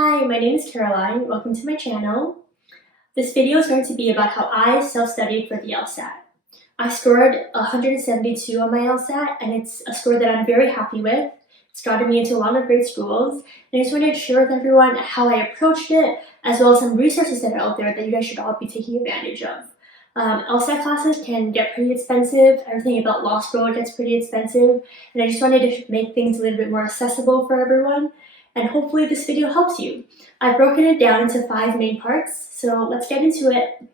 Hi, my name is Caroline. Welcome to my channel. This video is going to be about how I self-studied for the LSAT. I scored 172 on my LSAT, and it's a score that I'm very happy with. It's gotten me into a lot of great schools, and I just wanted to share with everyone how I approached it, as well as some resources that are out there that you guys should all be taking advantage of. LSAT classes can get pretty expensive. Everything about law school gets pretty expensive, and I just wanted to make things a little bit more accessible for everyone. And hopefully this video helps you. I've broken it down into 5 main parts, so let's get into it.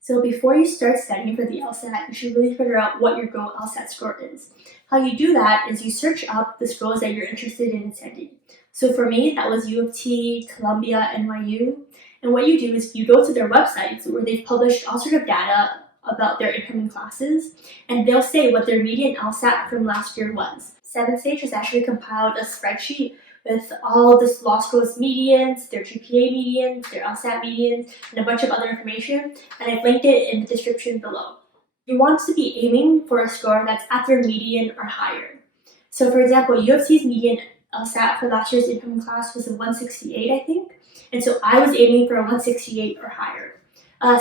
So before you start studying for the LSAT, you should really figure out what your goal LSAT score is. How you do that is you search up the schools that you're interested in attending. So for me, that was U of T, Columbia, NYU. And what you do is you go to their websites where they've published all sort of data about their incoming classes, and they'll say what their median LSAT from last year was. 7th Stage has actually compiled a spreadsheet with all the law school's medians, their GPA medians, their LSAT medians, and a bunch of other information, and I've linked it in the description below. You want to be aiming for a score that's at their median or higher. So for example, U of T's median LSAT for last year's incoming class was a 168, I think, and so I was aiming for a 168 or higher.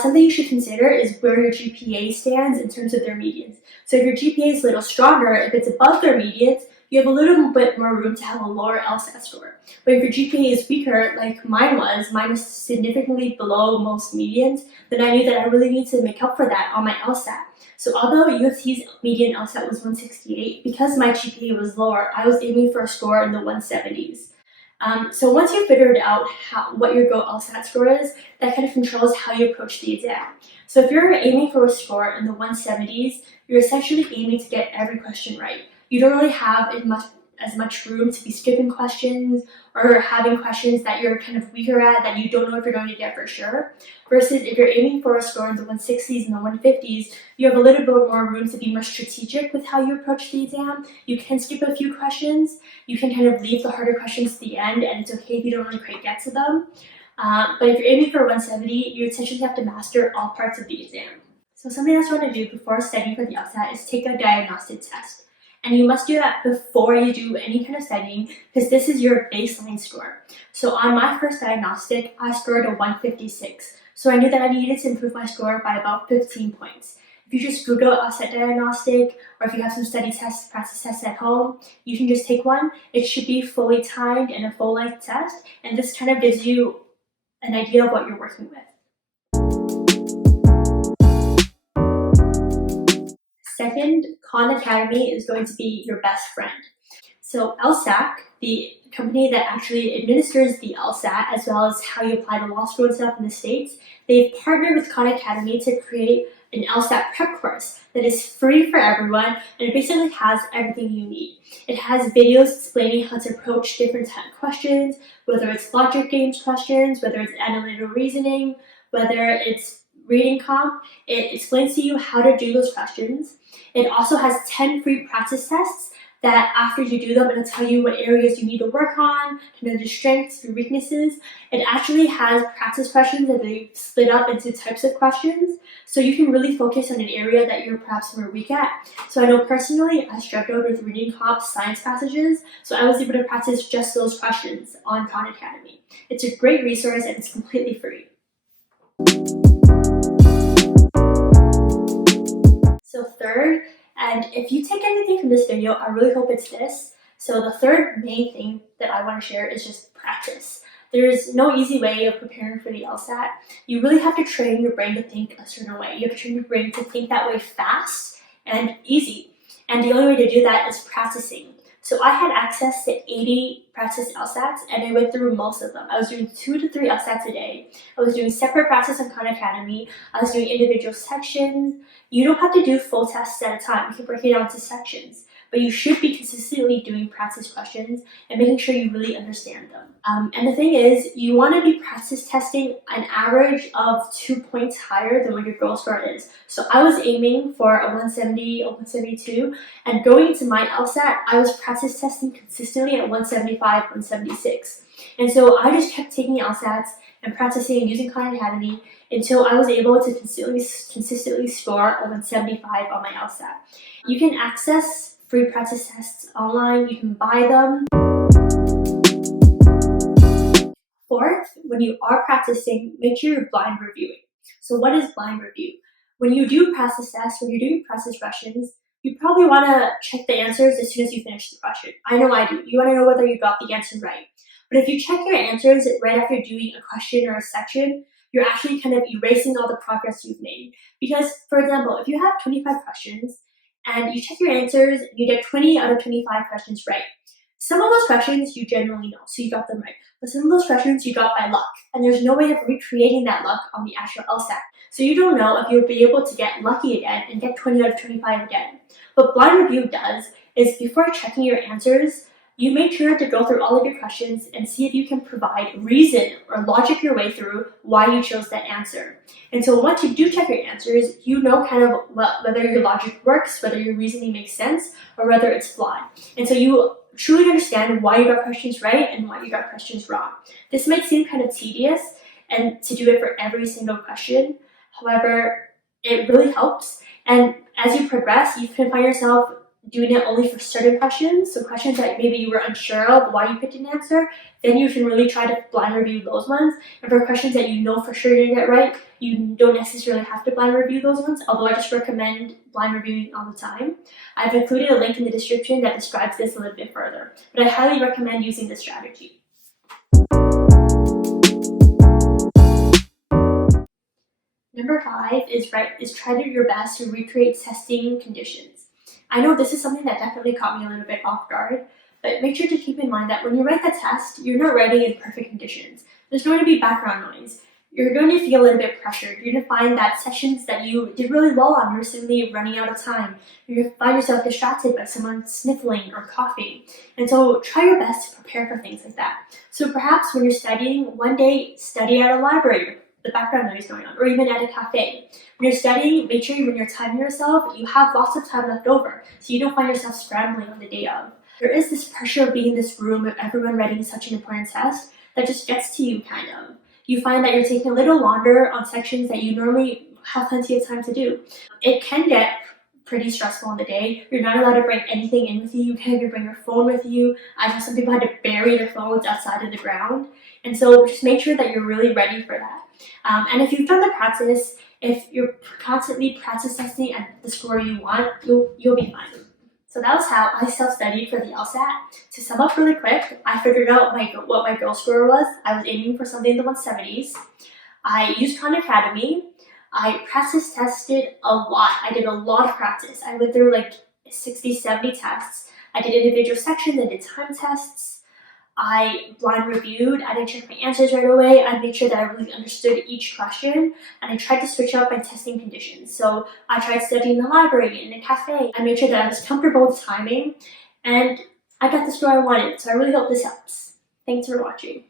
Something you should consider is where your GPA stands in terms of their medians. So if your GPA is a little stronger, if it's above their medians, you have a little bit more room to have a lower LSAT score. But if your GPA is weaker, like mine was significantly below most medians, then I knew that I really need to make up for that on my LSAT. So although U of T's median LSAT was 168, because my GPA was lower, I was aiming for a score in the 170s. So once you've figured out what your goal LSAT score is, that kind of controls how you approach the exam. So if you're aiming for a score in the 170s, you're essentially aiming to get every question right. You don't really have as much room to be skipping questions or having questions that you're kind of weaker at that you don't know if you're going to get for sure. Versus if you're aiming for a score in the 160s and the 150s, you have a little bit more room to be more strategic with how you approach the exam. You can skip a few questions. You can kind of leave the harder questions to the end, and it's okay if you don't really quite get to them. But if you're aiming for 170, you essentially have to master all parts of the exam. So something else you want to do before studying for the LSAT is take a diagnostic test. And you must do that before you do any kind of studying, because this is your baseline score. So on my first diagnostic, I scored a 156. So I knew that I needed to improve my score by about 15 points. If you just Google LSAT diagnostic, or if you have some study tests, practice tests at home, you can just take one. It should be fully timed and a full-length test, and this kind of gives you an idea of what you're working with. Second, Khan Academy is going to be your best friend. So LSAC, the company that actually administers the LSAT, as well as how you apply to law school and stuff in the States, they've partnered with Khan Academy to create an LSAT prep course that is free for everyone, and it basically has everything you need. It has videos explaining how to approach different type of questions, whether it's logic games questions, whether it's analytical reasoning, whether it's reading comp. It explains to you how to do those questions. It also has 10 free practice tests that after you do them, it'll tell you what areas you need to work on, to know your strengths, your weaknesses. It actually has practice questions that they split up into types of questions, so you can really focus on an area that you're perhaps more weak at. So I know personally, I struggled with reading comp science passages, so I was able to practice just those questions on Khan Academy. It's a great resource and it's completely free. So third, and if you take anything from this video, I really hope it's this. So the third main thing that I want to share is just practice. There's no easy way of preparing for the LSAT. You really have to train your brain to think a certain way. You have to train your brain to think that way fast and easy. And the only way to do that is practicing. So I had access to 80 practice LSATs, and I went through most of them. I was doing 2 to 3 LSATs a day. I was doing separate practice on Khan Academy. I was doing individual sections. You don't have to do full tests at a time. You can break it down into sections. But you should be consistently doing practice questions and making sure you really understand them. And the thing is, you want to be practice testing an average of 2 points higher than what your goal score is. So I was aiming for a 170, a 172, and going into my LSAT, I was practice testing consistently at 175, 176. And so I just kept taking LSATs and practicing and using Khan Academy until I was able to consistently score a 175 on my LSAT. You can access free practice tests online. You can buy them. Fourth, when you are practicing, make sure you're blind reviewing. So what is blind review? When you do practice tests, when you're doing practice questions, you probably want to check the answers as soon as you finish the question. I know I do. You want to know whether you got the answer right. But if you check your answers right after doing a question or a section, you're actually kind of erasing all the progress you've made. Because, for example, if you have 25 questions and you check your answers, you get 20 out of 25 questions right. Some of those questions you genuinely know, so you got them right. But some of those questions you got by luck, and there's no way of recreating that luck on the actual LSAT. So you don't know if you'll be able to get lucky again and get 20 out of 25 again. What blind review does is before checking your answers, you make sure to go through all of your questions and see if you can provide reason or logic your way through why you chose that answer. And so once you do check your answers, you know kind of whether your logic works, whether your reasoning makes sense, or whether it's flawed. And so you truly understand why you got questions right and why you got questions wrong. This might seem kind of tedious and to do it for every single question. However, it really helps. And as you progress, you can find yourself doing it only for certain questions. So questions that maybe you were unsure of why you picked an answer, then you can really try to blind review those ones. And for questions that you know for sure you're gonna get right, you don't necessarily have to blind review those ones, although I just recommend blind reviewing all the time. I've included a link in the description that describes this a little bit further, but I highly recommend using this strategy. Number 5 is try to do your best to recreate testing conditions. I know this is something that definitely caught me a little bit off guard, but make sure to keep in mind that when you write the test, you're not writing in perfect conditions. There's going to be background noise. You're going to feel a little bit pressured. You're going to find that sessions that you did really well on, you're suddenly running out of time. You're going to find yourself distracted by someone sniffling or coughing. And so try your best to prepare for things like that. So perhaps when you're studying, one day study at a library, the background noise going on, or even at a cafe. When you're studying, make sure when you're timing yourself, you have lots of time left over, so you don't find yourself scrambling on the day of. There is this pressure of being in this room of everyone writing such an important test that just gets to you, kind of. You find that you're taking a little longer on sections that you normally have plenty of time to do. It can get pretty stressful on the day. You're not allowed to bring anything in with you. You can't even bring your phone with you. I know some people had to bury their phones outside of the ground. And so just make sure that you're really ready for that. And if you've done the practice, if you're constantly practice testing at the score you want, you'll be fine. So that was how I self-studied for the LSAT. To sum up really quick, I figured out what my girl score was. I was aiming for something in the 170s. I used Khan Academy. I practice tested a lot. I did a lot of practice. I went through like 60, 70 tests. I did individual sections, I did time tests. I blind reviewed. I didn't check my answers right away. I made sure that I really understood each question, and I tried to switch up my testing conditions. So I tried studying in the library, in a cafe. I made sure that I was comfortable with timing, and I got the score I wanted. So I really hope this helps. Thanks for watching.